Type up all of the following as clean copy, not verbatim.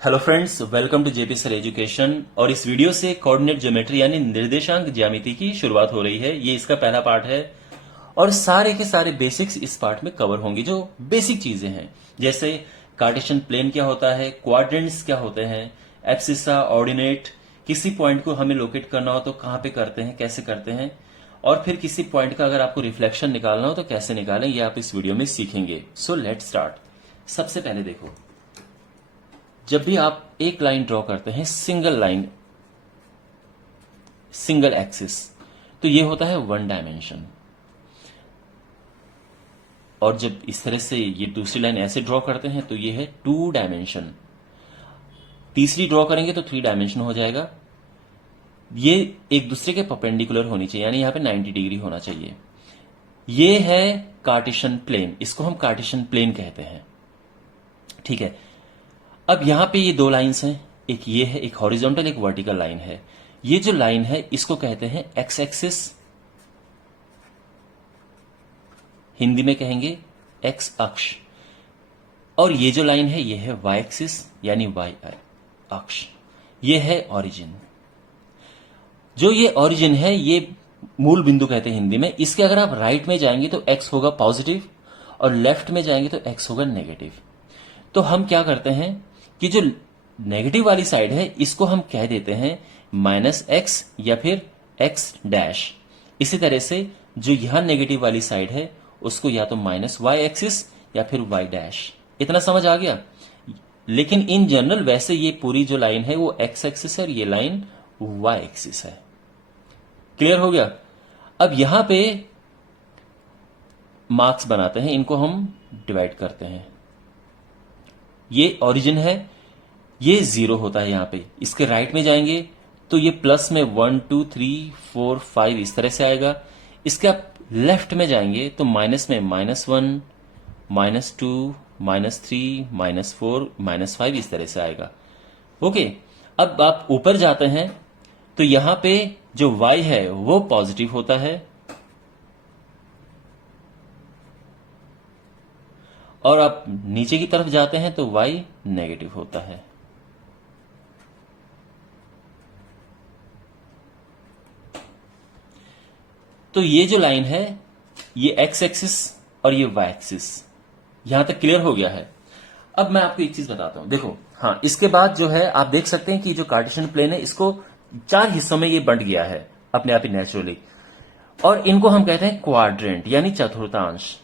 Hello friends, welcome to JP sir education. और इस video से कोऑर्डिनेट ज्योमेट्री यानी निर्देशांक ज्यामिति की शुरुआत हो रही है। ये इसका पहला पार्ट है और सारे के सारे बेसिक्स इस पार्ट में कवर होंगी, जो बेसिक चीजें हैं, जैसे कार्टेशियन प्लेन क्या होता है, क्वाड्रेंट्स क्या होते हैं, एब्सिसा, ऑर्डिनेट, किसी पॉइंट को हमें लोकेट करना हो तो कहां पे करते हैं, कैसे करते हैं, और फिर किसी पॉइंट का अगर आपको रिफ्लेक्शन निकालना हो तो कैसे निकालें, ये आप इस वीडियो में सीखेंगे। So let start. सबसे पहले देखो, जब भी आप एक लाइन ड्रॉ करते हैं, सिंगल लाइन, सिंगल एक्सिस, तो ये होता है वन डायमेंशन। और जब इस तरह से ये दूसरी लाइन ऐसे ड्रॉ करते हैं तो ये है टू डायमेंशन। तीसरी ड्रॉ करेंगे तो थ्री डायमेंशन हो जाएगा। ये एक दूसरे के परपेंडिकुलर होनी चाहिए, यानी यहां पे 90 डिग्री होना चाहिए। ये है कार्टेशियन प्लेन, इसको हम कार्टेशियन प्लेन कहते हैं। ठीक है, अब यहां पे ये दो लाइंस हैं, एक ये है, एक हॉरिजॉन्टल, एक वर्टिकल लाइन है। ये जो लाइन है इसको कहते हैं एक्स एक्सिस, हिंदी में कहेंगे एक्स अक्ष। और ये जो लाइन है ये है वाई एक्सिस यानी वाई अक्ष। ये है ओरिजिन। जो ये ओरिजिन है ये मूल बिंदु कहते हैं हिंदी में। इसके अगर आप राइट में जाएंगे तो एक्स होगा पॉजिटिव और लेफ्ट में जाएंगे तो एक्स होगा नेगेटिव। तो हम क्या करते हैं कि जो नेगेटिव वाली साइड है इसको हम कह देते हैं माइनस एक्स या फिर एक्स डैश। इसी तरह से जो यहां नेगेटिव वाली साइड है उसको या तो माइनस वाई एक्सिस या फिर वाई डैश। इतना समझ आ गया। लेकिन इन जनरल वैसे ये पूरी जो लाइन है वो एक्स एक्सिस है और ये लाइन वाई एक्सिस है। क्लियर हो गया। अब यहां पे मार्क्स बनाते हैं, इनको हम डिवाइड करते हैं। ये ओरिजिन है, ये जीरो होता है यहां पे। इसके राइट में जाएंगे तो ये प्लस में 1 2 3 4 5 इस तरह से आएगा। इसके आप लेफ्ट में जाएंगे तो माइनस में -1 -2 -3 -4 -5 इस तरह से आएगा। ओके, अब आप ऊपर जाते हैं तो यहां पे जो y है वो पॉजिटिव होता है और आप नीचे की तरफ जाते हैं तो y नेगेटिव होता है। तो ये जो लाइन है ये x एक्सिस और ये y एक्सिस, यहां तक क्लियर हो गया है। अब मैं आपको एक चीज बताता हूं, देखो। हाँ, इसके बाद जो है आप देख सकते हैं कि जो कार्टेशियन प्लेन है इसको 4 हिस्सों में ये बंट गया है अपने आप ही नेचुरली, और इनको हम कहते हैं क्वाड्रेंट यानी चतुर्थांश।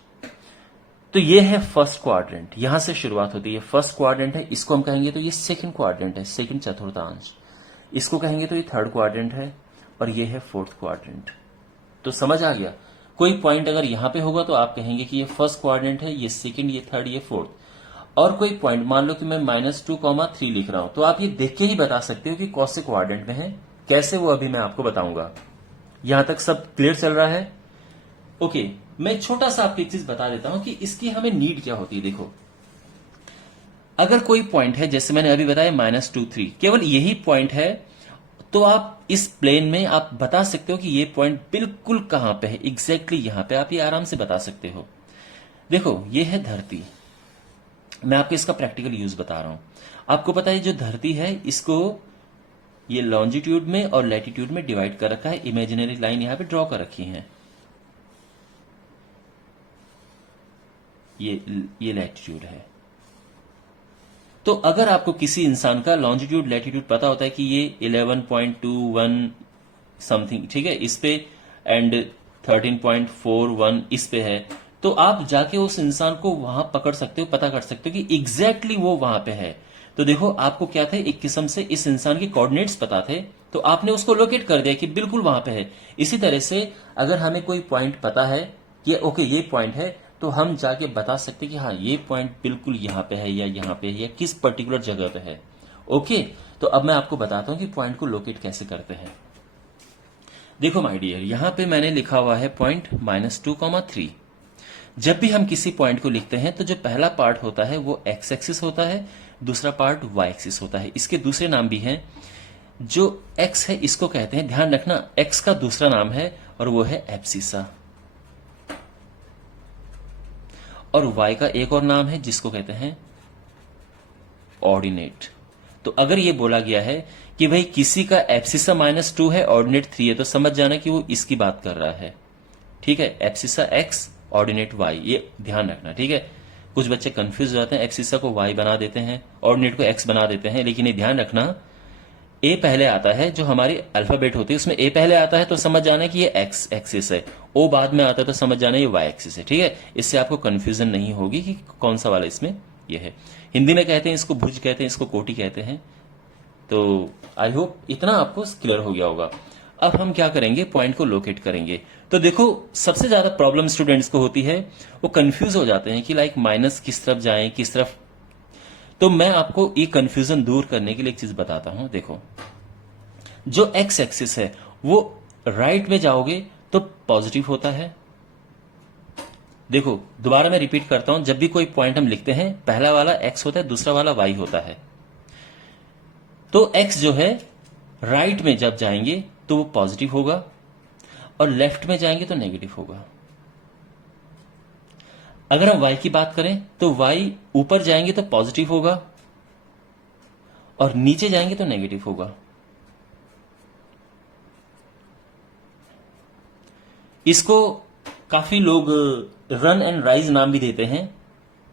तो ये है फर्स्ट क्वाड्रेंट, यहां से शुरुआत होती है। फर्स्ट क्वाड्रेंट है, इसको हम कहेंगे तो ये सेकंड क्वाड्रेंट है, सेकंड चतुर्थांश। इसको कहेंगे तो ये थर्ड क्वाड्रेंट है और ये है फोर्थ क्वाड्रेंट। तो समझ आ गया। कोई पॉइंट अगर यहां पे होगा तो आप कहेंगे कि ये फर्स्ट क्वाड्रेंट है, ये सेकंड, ये थर्ड, ये फोर्थ। और कोई पॉइंट मान लो कि मैं -2, 3 लिख रहा हूं तो आप ये देख के ही बता सकते हो कि कौन से क्वाड्रेंट में है। कैसे, वो अभी मैं आपको बताऊंगा। यहां तक सब क्लियर चल रहा है? ओके, मैं छोटा सा आपको एक चीज बता देता हूं कि इसकी हमें नीड क्या होती है। देखो, अगर कोई पॉइंट है, जैसे मैंने अभी बताया -2 3, केवल यही पॉइंट है, तो आप इस प्लेन में आप बता सकते हो कि ये पॉइंट बिल्कुल कहां पे है, एग्जैक्टली यहां पे आप ये आराम से बता सकते हो। देखो, ये है धरती। मैं आपको इसका प्रैक्टिकल यूज बता रहा हूं। आपको पता है जो धरती है इसको ये लॉन्जिट्यूड में और लैटिट्यूड में डिवाइड कर रखा है। इमेजिनरी लाइन यहां पे ड्रॉ कर रखी है। ये लैटिट्यूड है। तो अगर आपको किसी इंसान का लॉन्जिट्यूड लैटिट्यूड पता होता है कि ये 11.21 समथिंग, ठीक है, इस पे, एंड 13.41 इस पे है, तो आप जाके उस इंसान को वहां पकड़ सकते हो, पता कर सकते हो कि एग्जैक्टली वो वहां पे है। तो देखो, आपको क्या थे, एक किस्म से इस इंसान के कोऑर्डिनेट्स पता थे तो आपने उसको लोकेट कर दिया कि बिल्कुल वहां पे है। इसी तरह से अगर हमें कोई पॉइंट पता है कि ओके ये पॉइंट है, तो हम जाके बता सकते कि हाँ ये पॉइंट बिल्कुल यहां पे है या यहां पे है या किस पर्टिकुलर जगह पे है। ओके, तो अब मैं आपको बताता हूं कि पॉइंट को लोकेट कैसे करते हैं। देखो माय डियर, यहां पे मैंने लिखा हुआ है पॉइंट -2, 3। जब भी हम किसी पॉइंट को लिखते हैं तो जो पहला पार्ट होता है वो एक्स एक्सिस होता है, दूसरा पार्ट वाई एक्सिस होता है। इसके दूसरे नाम भी हैं। जो एक्स है इसको कहते हैं, ध्यान रखना, एक्स का दूसरा नाम है और वो है एब्सिसा। और वाई का एक और नाम है जिसको कहते हैं ऑर्डिनेट। तो अगर ये बोला गया है कि भाई किसी का एब्सिसा -2 है, ऑर्डिनेट 3 है, तो समझ जाना कि वो इसकी बात कर रहा है। ठीक है, एब्सिसा x ऑर्डिनेट y, ये ध्यान रखना। ठीक है, कुछ बच्चे कंफ्यूज हो जाते हैं, एब्सिसा को y बना देते हैं, ऑर्डिनेट को x बना देते हैं, लेकिन ये ध्यान रखना ए पहले आता है, जो हमारी अल्फाबेट होती है उसमें ए पहले आता है, तो समझ जाना कि ये एक्स एक्सिस है। ओ बाद में आता है तो समझ जाना ये वाई एक्सिस है। ठीक है, इससे आपको कंफ्यूजन नहीं होगी कि कौन सा वाला इसमें ये है। हिंदी में कहते हैं इसको भुज कहते हैं, इसको कोटि कहते हैं। तो आई होप इतना आपको क्लियर हो गया होगा। अब हम क्या करेंगे, पॉइंट को लोकेट करेंगे। तो देखो, सबसे ज्यादा प्रॉब्लम स्टूडेंट्स को होती है, वो कंफ्यूज हो जाते हैं कि लाइक माइनस किस तरफ जाएं, किस तरफ। तो मैं आपको ये कंफ्यूजन दूर करने के लिए एक चीज बताता हूं। देखो, जो एक्स एक्सिस है वो राइट में जाओगे तो पॉजिटिव होता है। देखो, दोबारा मैं रिपीट करता हूं, जब भी कोई पॉइंट हम लिखते हैं, पहला वाला एक्स होता है, दूसरा वाला वाई होता है। तो एक्स जो है राइट में जब जाएंगे तो वो पॉजिटिव होगा, और लेफ्ट में जाएंगे तो नेगेटिव होगा। अगर हम y की बात करें तो y ऊपर जाएंगे तो पॉजिटिव होगा, और नीचे जाएंगे तो नेगेटिव होगा। इसको काफी लोग रन एंड राइज नाम भी देते हैं।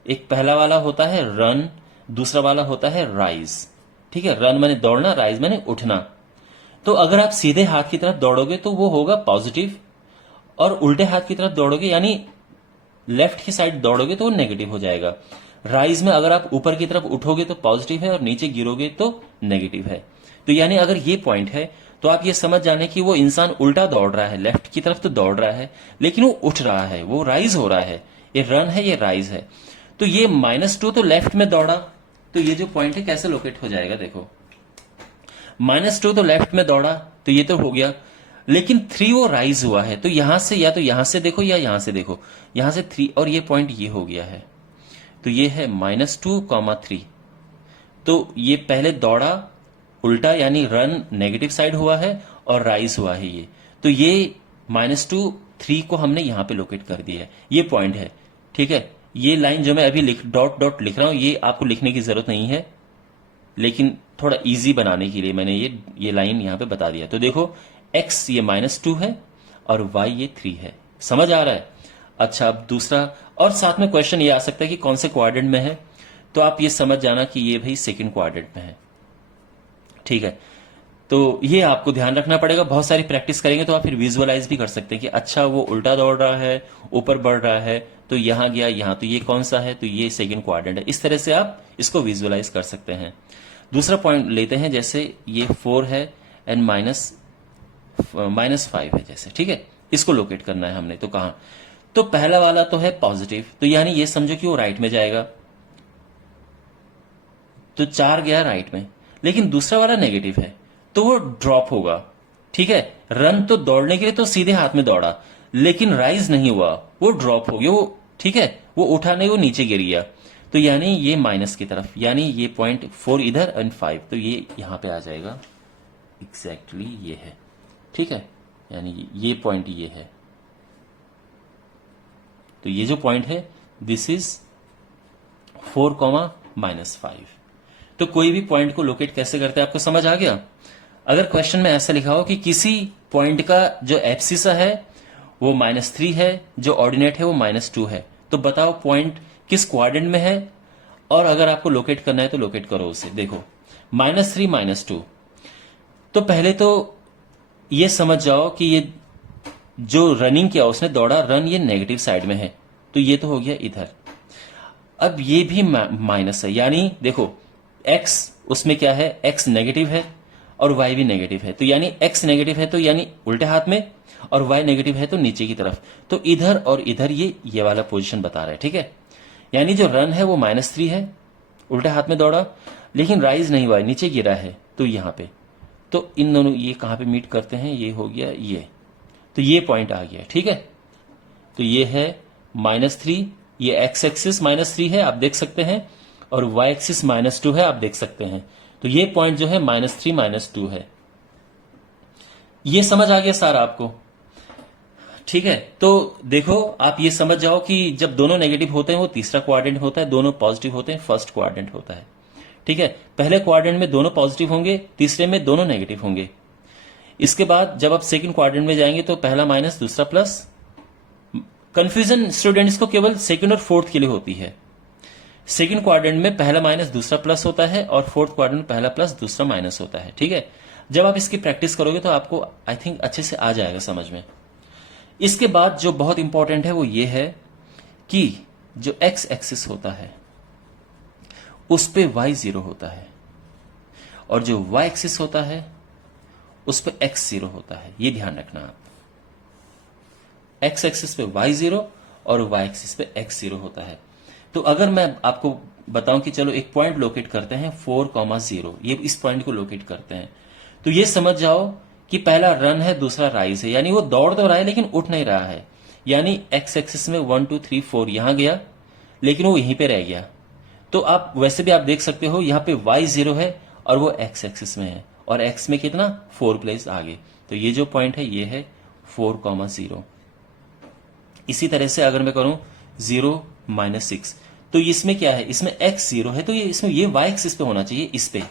एक पहला वाला होता है रन, दूसरा वाला होता है राइज। ठीक है, रन माने दौड़ना, राइज माने उठना। तो अगर आप सीधे हाथ की तरफ दौड़ोगे तो वो होगा पॉजिटिव, और उल्टे हाथ की तरफ दौड़ोगे यानी लेफ्ट की साइड दौड़ोगे तो वो नेगेटिव हो जाएगा। राइज में अगर आप ऊपर की तरफ उठोगे तो पॉजिटिव है, और नीचे गिरोगे तो नेगेटिव है। तो यानी अगर ये पॉइंट है तो आप ये समझ जाने कि वो इंसान उल्टा दौड़ रहा है, लेफ्ट की तरफ तो दौड़ रहा है लेकिन वो उठ रहा है, वो राइज हो रहा है। ये रन है, ये राइज है। तो ये -2 तो लेफ्ट में दौड़ा, तो ये जो पॉइंट है कैसे लोकेट हो जाएगा। देखो, -2 तो लेफ्ट में दौड़ा तो ये तो हो गया, लेकिन 3 वो राइज हुआ है, तो यहां से या तो यहां से देखो या यहां से देखो, यहां से 3, और ये पॉइंट ये हो गया है। तो ये है -2, 3। तो ये पहले दौड़ा उल्टा यानी रन नेगेटिव साइड हुआ है, और राइज हुआ है ये। तो ये -2, 3 को हमने यहां पे लोकेट कर दिया है, ये पॉइंट है। ठीक है, ये लाइन जो मैं अभी डॉट डॉट लिख रहा हूं, ये आपको लिखने की जरूरत नहीं है, लेकिन थोड़ा इजी बनाने के लिए मैंने ये लाइन यहां पे बता दिया। तो देखो, x ये -2 है और y ये 3 है। समझ आ रहा है? अच्छा, अब दूसरा, और साथ में क्वेश्चन ये आ सकता है कि कौन से क्वाड्रेंट में है, तो आप ये समझ जाना कि ये भाई सेकंड क्वाड्रेंट में है। ठीक है, तो ये आपको ध्यान रखना पड़ेगा। बहुत सारी प्रैक्टिस करेंगे तो आप फिर विजुअलाइज भी कर सकते हैं कि अच्छा वो उल्टा दौड़ रहा है, ऊपर बढ़ रहा है, तो यहां गया यहां, तो ये कौन सा है, तो ये सेकंड क्वाड्रेंट है। इस तरह से आप इसको विजुअलाइज कर सकते हैं। दूसरा पॉइंट लेते हैं, जैसे ये 4 है एंड -5 है जैसे। ठीक है, इसको लोकेट करना है हमने, तो कहां, तो पहला वाला तो है पॉजिटिव, तो यानी ये समझो कि वो राइट में जाएगा, तो 4 गया राइट में, लेकिन दूसरा वाला नेगेटिव है तो वो ड्रॉप होगा। ठीक है, रन तो दौड़ने के लिए तो सीधे हाथ में दौड़ा, लेकिन राइज नहीं हुआ, वो ड्रॉप हो गया वो। ठीक है, वो उठा नहीं, वो नीचे गिर गया, तो यानी ये माइनस की तरफ, यानी ये पॉइंट 4 इधर एंड 5, तो ये यहां पे आ जाएगा। एग्जैक्टली ये है। ठीक है, यानी ये पॉइंट ये है, तो ये जो पॉइंट है दिस इज 4, -5। तो कोई भी पॉइंट को लोकेट कैसे करते हैं आपको समझ आ गया। अगर क्वेश्चन में ऐसा लिखा हो कि किसी पॉइंट का जो एब्सिसा है वो -3 है, जो ऑर्डिनेट है वो -2 है, तो बताओ पॉइंट किस क्वाड्रेंट में है, और अगर आपको लोकेट करना है तो लोकेट करो उसे। देखो, -3 -2, तो पहले तो ये समझ जाओ कि ये जो रनिंग किया उसने दौड़ा, रन ये नेगेटिव साइड में है, तो ये तो हो गया इधर। अब ये भी माइनस है, यानी देखो x उसमें क्या है, x नेगेटिव है और y भी नेगेटिव है, तो यानी x नेगेटिव है तो यानी उल्टे हाथ में, और y नेगेटिव है तो नीचे की तरफ, तो इधर और इधर ये वाला पोजीशन बता रहा है। ठीक है, यानी जो रन है वो -3 है, उल्टे हाथ में दौड़ा, लेकिन राइज नहीं हुआ है, नीचे गिरा है, तो यहां पे, तो इन दोनों ये कहां पे मीट करते हैं, ये हो गया ये, तो ये पॉइंट आ गया। ठीक है, तो ये है -3, ये x एक्सिस -3 है आप देख सकते हैं, और y एक्सिस -2 है आप देख सकते हैं, तो ये पॉइंट जो है -3 -2 है। ये समझ आ गया सारा आपको। ठीक है, तो देखो आप ये समझ जाओ कि जब दोनों नेगेटिव होते हैं वो तीसरा क्वाड्रेंट होता है, दोनों पॉजिटिव होते हैं फर्स्ट क्वाड्रेंट होता है। ठीक है, पहले क्वाड्रेंट में दोनों पॉजिटिव होंगे, तीसरे में दोनों नेगेटिव होंगे। इसके बाद जब आप सेकंड क्वाड्रेंट में जाएंगे तो पहला माइनस दूसरा प्लस। कंफ्यूजन स्टूडेंट्स को केवल सेकंड और फोर्थ के लिए होती है। सेकंड क्वाड्रेंट में पहला माइनस दूसरा प्लस होता है और फोर्थ क्वाड्रेंट में पहला प्लस दूसरा माइनस होता है। ठीक है, जब आप इसकी प्रैक्टिस करोगे तो आपको आई थिंक अच्छे से आ जाएगा समझ में। इसके बाद जो बहुत इंपॉर्टेंट है वो ये है कि जो एक्स एक्सिस होता है उस पे वाई जीरो होता है और जो वाई एक्सिस होता है उस पे एक्स जीरो होता है। ये ध्यान रखना आप, एक्स एक्सिस पे वाई जीरो और वाई एक्सिस पे एक्स जीरो होता है। तो अगर मैं आपको बताऊं कि चलो एक पॉइंट लोकेट करते हैं 4,0, ये इस पॉइंट को लोकेट करते हैं, तो ये समझ जाओ कि पहला रन है दूसरा राइज है, यानी वो दौड़ तो रहा है लेकिन उठ नहीं रहा है। यानी एक्स एक्सिस में 1 2 3 4 यहां गया लेकिन वो यहीं पे रह गया। तो आप वैसे भी आप देख सकते हो यहां पे वाई जीरो है और वो एक्स एक्सिस में है और एक्स में कितना 4 प्लेस आगे। तो ये जो पॉइंट है ये है 4,0। इसी तरह से अगर मैं करूं 0 -6 तो इसमें क्या है, इसमें x जीरो है तो ये इसमें ये y एक्सिस पे होना चाहिए इस पे।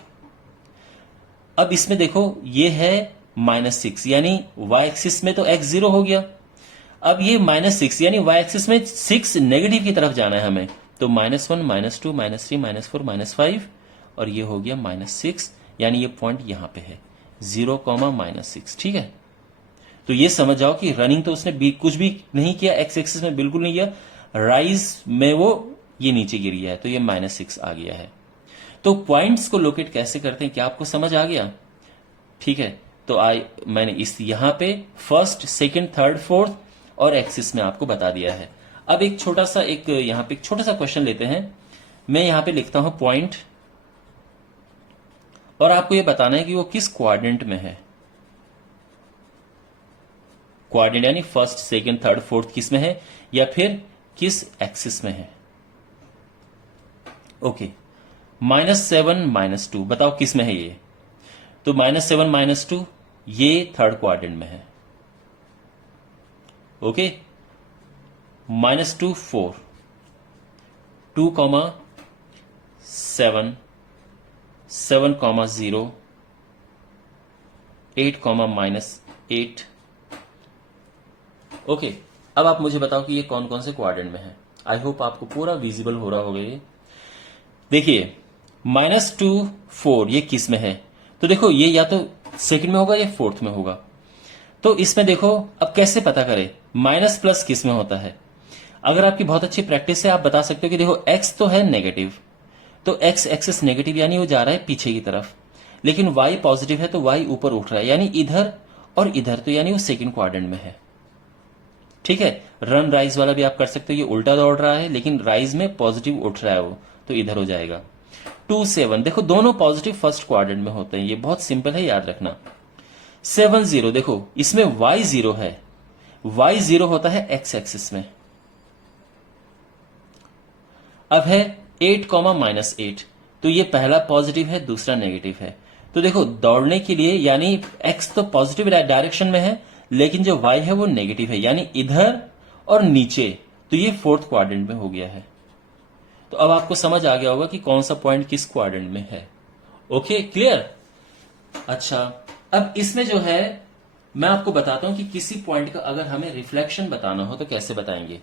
अब इसमें देखो ये है -6 यानी y एक्सिस में तो x जीरो हो गया। अब ये -6 यानी y एक्सिस में 6 नेगेटिव की तरफ जाना है हमें, तो -1 -2 -3 -4 -5 और ये हो गया -6 यानी ये पॉइंट यहां पे है 0, -6। ठीक है, तो ये समझ जाओ कि रनिंग तो उसने कुछ भी नहीं किया, एक्स एक्सिस में बिल्कुल नहीं किया, राइज में वो ये नीचे गिर गया है तो ये -6 आ गया है। तो पॉइंट्स को लोकेट कैसे करते हैं क्या आपको समझ आ गया? ठीक है, तो मैंने इस यहां पे फर्स्ट सेकंड थर्ड फोर्थ और एक्सिस में आपको बता दिया है। अब एक छोटा सा यहां पे एक छोटा सा क्वेश्चन लेते हैं। मैं यहां पे लिखता हूं पॉइंट और आपको ये बताना है कि वो किस क्वाड्रेंट में है। क्वाड्रेंट यानी फर्स्ट सेकंड थर्ड फोर्थ किस में है या फिर किस एक्सिस में है। ओके, -7 -2 बताओ किस में है ये। तो -7 -2 ये थर्ड क्वाड्रेंट में है। ओके, -2 4 2, 7 7, 0 8, -8। ओके, अब आप मुझे बताओ कि ये कौन कौन से क्वाड्रेंट में है। आई होप आपको पूरा विजिबल हो रहा होगा ये। देखिए -2 4 ये किस में है, तो देखो ये या तो सेकंड में होगा या फोर्थ में होगा। तो इसमें देखो अब कैसे पता करें माइनस प्लस किस में होता है। अगर आपकी बहुत अच्छी प्रैक्टिस है आप बता सकते हो कि देखो x तो है नेगेटिव, तो x एक्सिस नेगेटिव यानी वो जा रहा है पीछे की तरफ, लेकिन y पॉजिटिव है तो y ऊपर उठ रहा है यानी इधर और इधर, तो यानी वो सेकंड क्वाड्रेंट में है। ठीक है, रन राइज वाला भी आप कर सकते हो, ये उल्टा दौड़ रहा है लेकिन राइज में पॉजिटिव उठ रहा है वो, तो इधर हो जाएगा। 2 7 देखो दोनों पॉजिटिव फर्स्ट क्वाड्रेंट में होते हैं, ये बहुत सिंपल है याद रखना। 7 0 देखो इसमें y जीरो है, y जीरो होता है x एक्सिस में। अब है 8, -8 तो ये पहला पॉजिटिव है दूसरा नेगेटिव है। तो देखो दौड़ने के लिए यानी x तो पॉजिटिव डायरेक्शन में है लेकिन जो y है वो नेगेटिव है यानी इधर और नीचे, तो ये फोर्थ क्वाड्रेंट में हो गया है। तो अब आपको समझ आ गया होगा कि कौन सा पॉइंट किस क्वाड्रेंट में है। Okay clear. अच्छा, अब इसमें जो है मैं आपको बताता हूं कि किसी पॉइंट का अगर हमें रिफ्लेक्शन बताना हो तो कैसे बताएंगे।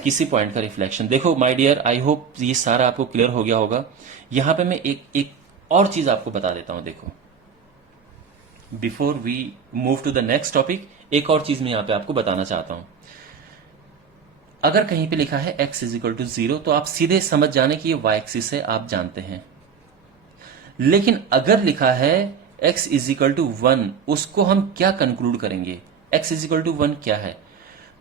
किसी पॉइंट का रिफ्लेक्शन देखो माय डियर, आई होप ये सारा आपको क्लियर हो गया होगा। यहां पे मैं एक और चीज आपको बता देता हूं। देखो before we move to the next topic, एक और चीज मैं यहां पे आपको बताना चाहता हूं। अगर कहीं पे लिखा है x = 0 तो आप सीधे समझ जाने कि ये y एक्सिस है, आप जानते हैं। लेकिन अगर लिखा है x = 1 उसको हम क्या कंक्लूड करेंगे, x = 1 क्या है,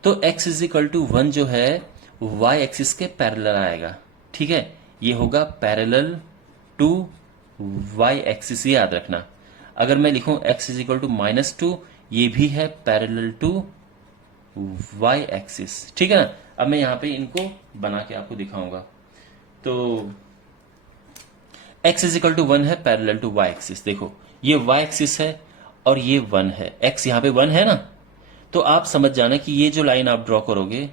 तो x = 1 जो है y एक्सिस के पैरेलल आएगा। ठीक है, ये होगा पैरेलल टू y एक्सिस, याद रखना। अगर मैं लिखूं x = -2 ये भी है पैरेलल टू y एक्सिस। ठीक है ना, अब मैं यहां पे इनको बना के आपको दिखाऊंगा। तो x = 1 है पैरेलल टू y एक्सिस, देखो ये y एक्सिस है और ये 1 है, x यहां पे 1 है ना, तो आप समझ जाना कि ये जो लाइन आप ड्रॉ करोगे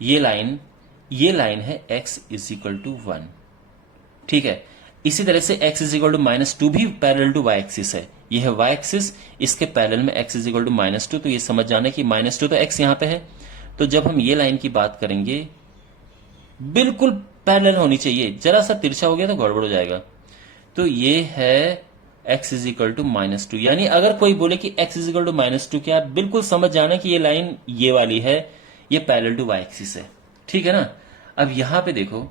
ये लाइन ये लाइन है x इज इक्वल टू 1, ठीक है। इसी तरह से x इज इक्वल टू -2 भी पैरेलल टू y एक्सिस है, ये है y एक्सिस, इसके पैरेलल में x इज इक्वल टू -2, तो ये समझ जाना कि -2 तो x यहां पे है। तो जब हम ये लाइन की बात करेंगे बिल्कुल पैरेलल होनी चाहिए, जरा सा तिरछा हो गया तो गड़बड़ हो जाएगा। तो ये है x इज इक्वल टू -2, यानी अगर कोई बोले कि x इज इक्वल टू -2, क्या आप बिल्कुल समझ जाना कि ये लाइन ये वाली है, ये पैरेलल टू y एक्सिस है, ठीक है ना। अब यहां पे देखो,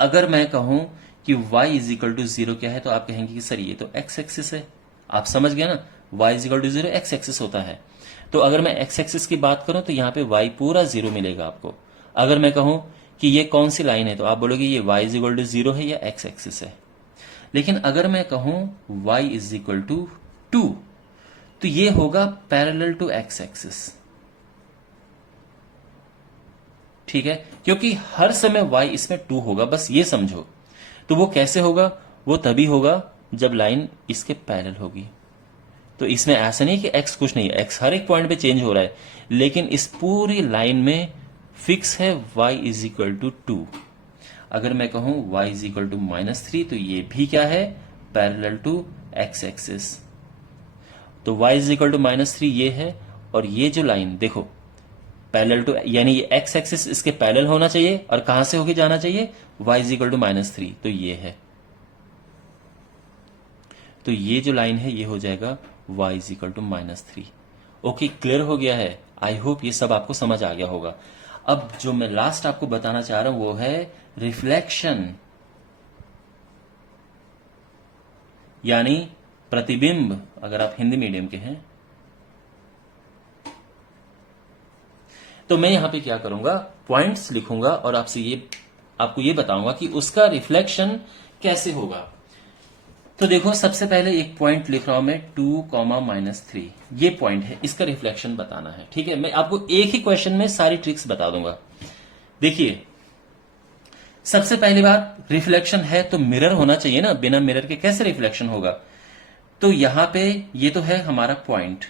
अगर मैं कहूं कि y इज इक्वल टू 0 क्या है, तो आप कहेंगे कि सर ये तो x एक्सिस है। आप समझ गए ना, y is equal to 0 x axis होता है। तो अगर मैं x एक्सिस की बात करूं तो यहां पे y पूरा 0 मिलेगा आपको। अगर मैं कहूं कि ये कौन सी लाइन है, तो आप बोलोगे ये y इज इक्वल टू 0 है या x एक्सिस है। लेकिन अगर मैं कहूं y इज इक्वल टू 2, तो ये होगा पैरेलल टू x एक्सिस, ठीक है, क्योंकि हर समय y इसमें 2 होगा, बस ये समझो। तो वो कैसे होगा, वो तभी होगा जब लाइन इसके पैरेलल होगी। तो इसमें ऐसा नहीं कि x कुछ नहीं है, x हर एक पॉइंट पे चेंज हो रहा है, लेकिन इस पूरी लाइन में फिक्स है y इज इक्वल टू 2। अगर मैं कहूं y इज इक्वल टू -3, तो ये भी क्या है, पैरेलल टू x एक्सिस। तो y इज इक्वल टू -3 ये है, और ये जो लाइन देखो पैरेलल टू, यानी ये x एक्सिस इसके पैरेलल होना चाहिए, और कहां से होके जाना चाहिए, y इज इक्वल टू -3, तो ये है। तो ये जो लाइन है ये हो जाएगा y is equal to -3। Okay, clear हो गया है। आई होप ये सब आपको समझ आ गया होगा। अब जो मैं लास्ट आपको बताना चाह रहा हूं वो है रिफ्लेक्शन, यानी प्रतिबिंब, अगर आप हिंदी मीडियम के हैं। तो मैं यहां पे क्या करूंगा, पॉइंट्स लिखूंगा और आपको ये बताऊंगा कि उसका रिफ्लेक्शन कैसे होगा। तो देखो, सबसे पहले एक पॉइंट लिख रहा हूं मैं, 2, -3, ये पॉइंट है, इसका रिफ्लेक्शन बताना है, ठीक है। मैं आपको एक ही क्वेश्चन में सारी ट्रिक्स बता दूंगा। देखिए, सबसे पहली बात, रिफ्लेक्शन है तो मिरर होना चाहिए ना, बिना मिरर के कैसे रिफ्लेक्शन होगा। तो यहां पे ये तो है हमारा पॉइंट,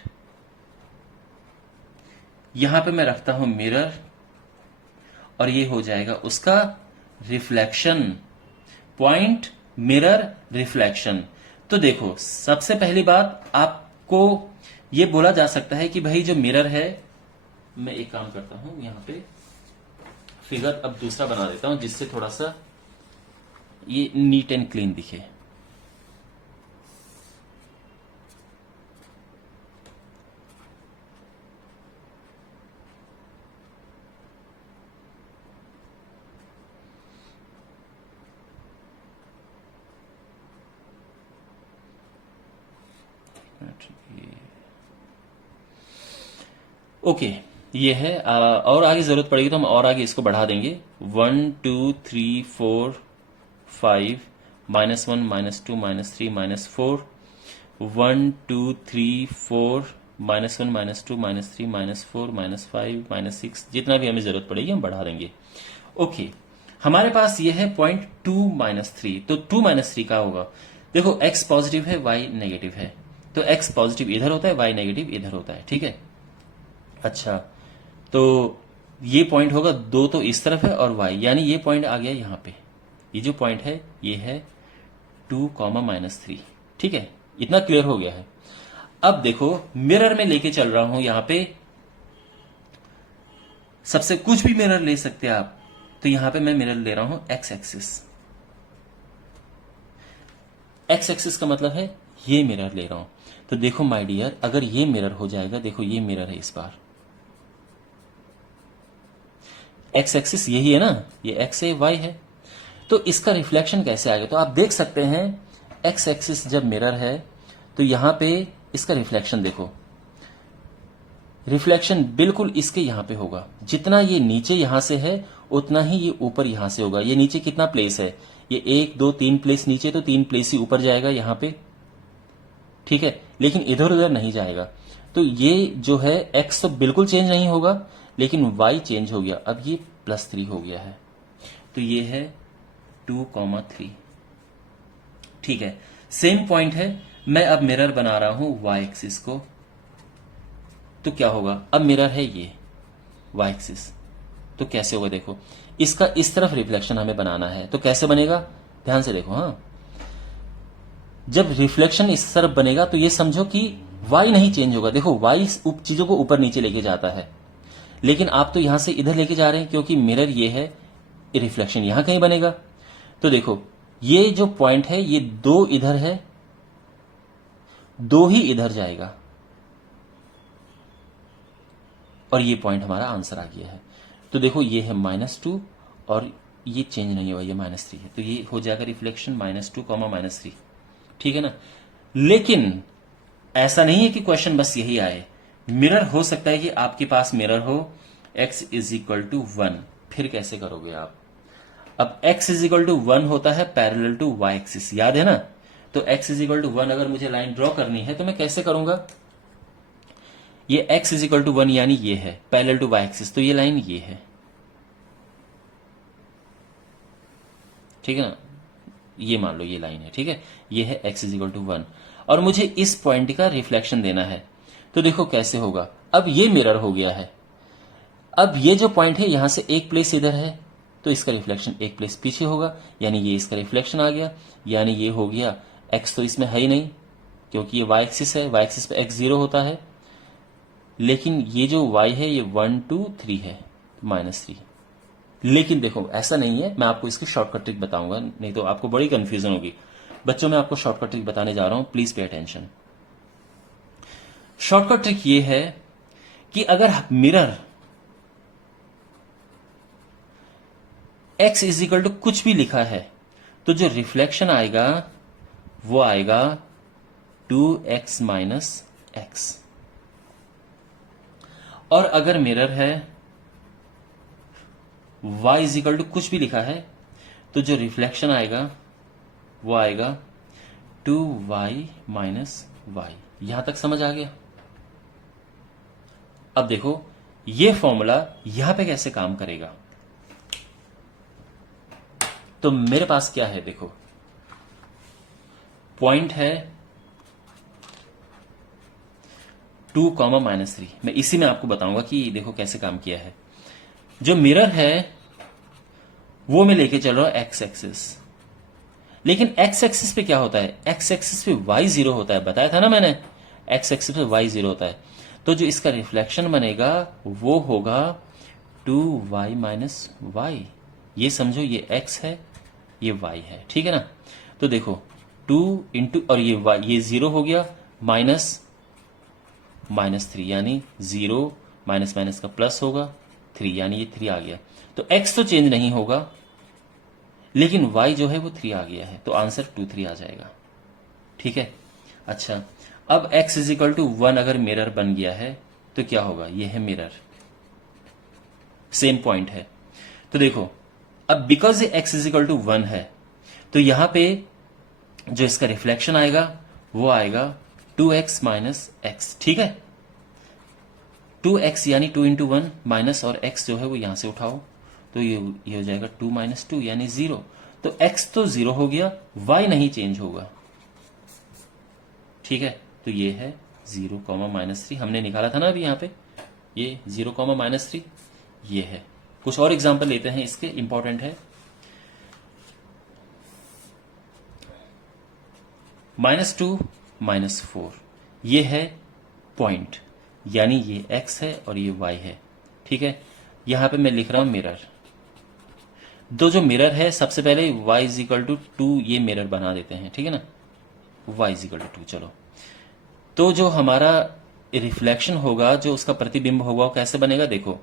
यहां पे मैं रखता हूं मिरर, और ये हो जाएगा उसका रिफ्लेक्शन। Point, mirror, reflection. तो देखो, सबसे पहली बात आपको ये बोला जा सकता है कि भाई जो मिरर है, मैं एक काम करता हूं, यहां पे फिगर अब दूसरा बना देता हूं जिससे थोड़ा सा ये नीट एंड क्लीन दिखे। ओके, ये है। और आगे जरूरत पड़ेगी तो हम और आगे इसको बढ़ा देंगे। 1 2 3 4 5 -1 -2 -3 -4 1 2 3 4 -1 -2 -3 -4 -5 -6, जितना भी हमें जरूरत पड़ेगी हम बढ़ा देंगे। ओके, हमारे पास ये है पॉइंट 2 -3। तो 2 -3 का होगा, देखो x पॉजिटिव है, y नेगेटिव है, तो x पॉजिटिव इधर होता है, y नेगेटिव इधर होता है, ठीक है। अच्छा, तो ये पॉइंट होगा 2 तो इस तरफ है और y, यानी ये पॉइंट आ गया यहां पे। ये जो पॉइंट है ये है 2, -3, ठीक है। इतना क्लियर हो गया है। अब देखो, मिरर में लेके चल रहा हूं यहां पे, सबसे कुछ भी मिरर ले सकते हैं आप। तो यहां पे मैं मिरर ले रहा हूं x एक्सिस। x एक्सिस का मतलब है ये मिरर ले रहा हूं। तो देखो माय डियर, अगर ये मिरर हो जाएगा, देखो ये मिरर है इस बार, x एक्सिस यही है ना, ये x है, y है। तो इसका रिफ्लेक्शन कैसे आएगा, तो आप देख सकते हैं x एक्सिस जब मिरर है तो यहां पे इसका रिफ्लेक्शन देखो, रिफ्लेक्शन बिल्कुल इसके यहां पे होगा। जितना ये नीचे यहां से है उतना ही ये ऊपर यहां से होगा। ये नीचे कितना प्लेस है, ये 1 2 3 प्लेस नीचे, तो 3 प्लेस ही ऊपर जाएगा यहां पे, ठीक है। लेकिन इधर उधर नहीं जाएगा। तो ये जो है x तो बिल्कुल चेंज नहीं होगा, लेकिन y चेंज हो गया। अब ये +3 हो गया है, तो ये है 2, 3, ठीक है। सेम पॉइंट है, मैं अब मिरर बना रहा हूं y एक्सिस को। तो क्या होगा, अब मिरर है ये y एक्सिस, तो कैसे होगा देखो, इसका इस तरफ रिफ्लेक्शन हमें बनाना है। तो कैसे बनेगा, ध्यान से देखो। हाँ, जब रिफ्लेक्शन इस तरफ बनेगा तो ये समझो कि y नहीं चेंज होगा। देखो y चीजों को ऊपर नीचे लेके जाता है, लेकिन आप तो यहां से इधर लेके जा रहे हैं क्योंकि मिरर ये है, रिफ्लेक्शन यहां कहीं बनेगा। तो देखो ये जो पॉइंट है ये 2 इधर है, 2 ही इधर जाएगा, और ये पॉइंट हमारा आंसर आ गया है। तो देखो ये है -2 और ये चेंज नहीं हुआ, ये -3 है, तो ये हो जाएगा रिफ्लेक्शन -2, -3। ठीक है ना। लेकिन ऐसा नहीं है कि क्वेश्चन बस यही आए, मिरर हो सकता है कि आपके पास मिरर हो x = 1। फिर कैसे करोगे आप? अब x = 1 होता है पैरेलल टू y एक्सिस, याद है ना। तो x = 1 अगर मुझे लाइन ड्रॉ करनी है तो मैं कैसे करूंगा? ये x = 1 यानी ये है पैरेलल टू y एक्सिस, तो ये लाइन ये है, ठीक है ना। ये मान लो ये लाइन है, ठीक है। ये है x = 1 और मुझे इस पॉइंट का रिफ्लेक्शन देना है। तो देखो कैसे होगा, अब ये मिरर हो गया है। अब ये जो पॉइंट है यहां से एक प्लेस इधर है, तो इसका रिफ्लेक्शन एक प्लेस पीछे होगा, यानी ये इसका रिफ्लेक्शन आ गया, यानी ये हो गया। x तो इसमें है ही नहीं क्योंकि ये y एक्सिस है, y एक्सिस पे x 0 होता है, लेकिन ये जो y है ये 1 2 3 है, -3। लेकिन देखो ऐसा नहीं है, मैं आपको इसकी शॉर्टकट ट्रिक बताऊंगा, नहीं तो आपको बड़ी कंफ्यूजन होगी। बच्चों मैं आपको शॉर्टकट ट्रिक बताने जा रहा हूं, please pay attention. Shortcut trick ये है कि अगर मिरर x = कुछ भी लिखा है तो जो रिफ्लेक्शन आएगा वो आएगा 2x - x। और अगर मिरर है y = कुछ भी लिखा है तो जो रिफ्लेक्शन आएगा वो आएगा 2y - y। यहां तक समझ आ गया? अब देखो ये फॉर्मूला यहां पे कैसे काम करेगा। तो मेरे पास क्या है, देखो पॉइंट है 2, -3। मैं इसी में आपको बताऊंगा कि देखो कैसे काम किया है। जो मिरर है वो मैं लेके चल रहा हूं x एक्सिस, लेकिन x एक्सिस पे क्या होता है, x एक्सिस पे y 0 होता है, बताया था ना मैंने, x एक्सिस पे y 0 होता है। तो जो इसका रिफ्लेक्शन बनेगा वो होगा 2y - y। ये समझो ये x है ये y है, ठीक है ना। तो देखो 2 इंटू और ये y, ये 0 हो गया, -3 यानी 0 माइनस का प्लस होगा 3 यानी ये 3 आ गया। तो x तो चेंज नहीं होगा लेकिन y जो है वो 3 आ गया है, तो आंसर 2 3 आ जाएगा, ठीक है। अच्छा अब x = 1 अगर मिरर बन गया है तो क्या होगा, ये है मिरर, सेम पॉइंट है। तो देखो अब बिकॉज ये x = 1 है तो यहां पे जो इसका रिफ्लेक्शन आएगा वो आएगा 2x - x, ठीक है। 2x यानी 2 × 1 माइनस, और x जो है वो यहां से उठाओ तो ये हो जाएगा 2 - 2 यानी 0। तो x तो 0 हो गया, y नहीं चेंज होगा, ठीक है। तो ये है 0, -3 हमने निकाला था ना अभी यहां पे, ये 0, -3 ये है। कुछ और एग्जांपल लेते हैं इसके, इंपॉर्टेंट है। -2 - 4 ये है पॉइंट, यानी ये x है और ये y है, ठीक है। यहां पे मैं लिख रहा हूं मिरर। दो जो मिरर है सबसे पहले y = 2 ये मिरर बना देते हैं, ठीक है ना, y = 2। चलो तो जो हमारा रिफ्लेक्शन होगा, जो उसका प्रतिबिंब होगा वो कैसे बनेगा, देखो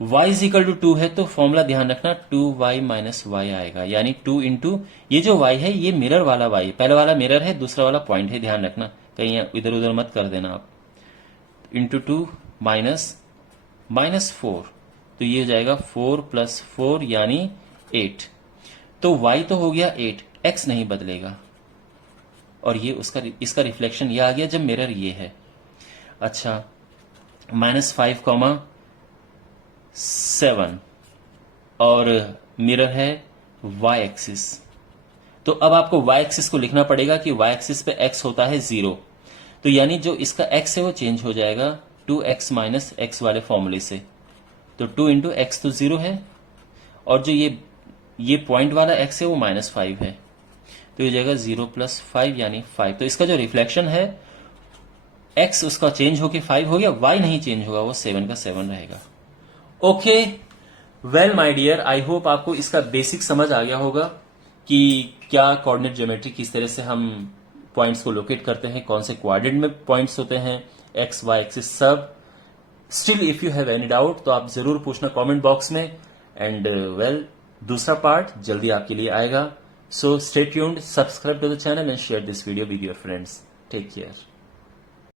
y = 2 है तो फॉर्मूला ध्यान रखना 2y - y आएगा, यानी 2 इंटू ये जो y है ये मिरर वाला y, पहले वाला मिरर है दूसरा वाला पॉइंट है, ध्यान रखना कहीं इधर उधर मत कर देना आप। इंटू 2 -4, तो ये हो जाएगा 4 + 4 यानी 8। तो y तो हो गया 8, x नहीं बदलेगा, और ये इसका रिफ्लेक्शन ये आ गया जब मिरर ये है। अच्छा -5, 7 और मिरर है y एक्सिस। तो अब आपको y एक्सिस को लिखना पड़ेगा कि y एक्सिस पे x होता है 0, तो यानी जो इसका x है वो चेंज हो जाएगा 2x - x वाले फॉर्मूले से। तो 2 इंटू एक्स तो 0 है, और जो ये पॉइंट वाला x है वो -5 है, तो ये जाएगा 0 + 5 यानी 5। तो इसका जो रिफ्लेक्शन है x उसका चेंज होके 5 हो गया, y नहीं चेंज होगा, वो 7 का 7 रहेगा। Okay, well my dear, I hope आपको इसका बेसिक समझ आ गया होगा कि क्या कोऑर्डिनेट ज्योमेट्री, किस तरह से हम पॉइंट्स को लोकेट करते हैं, कौन से कोऑर्डिनेट में पॉइंट्स होते हैं, एक्स वाई एक्सिस सब। Still if you have any doubt तो आप जरूर पूछना कमेंट बॉक्स में। एंड वेल, दूसरा पार्ट जल्दी आपके लिए आएगा। So stay tuned, subscribe to the channel and share this video with your friends. Take care.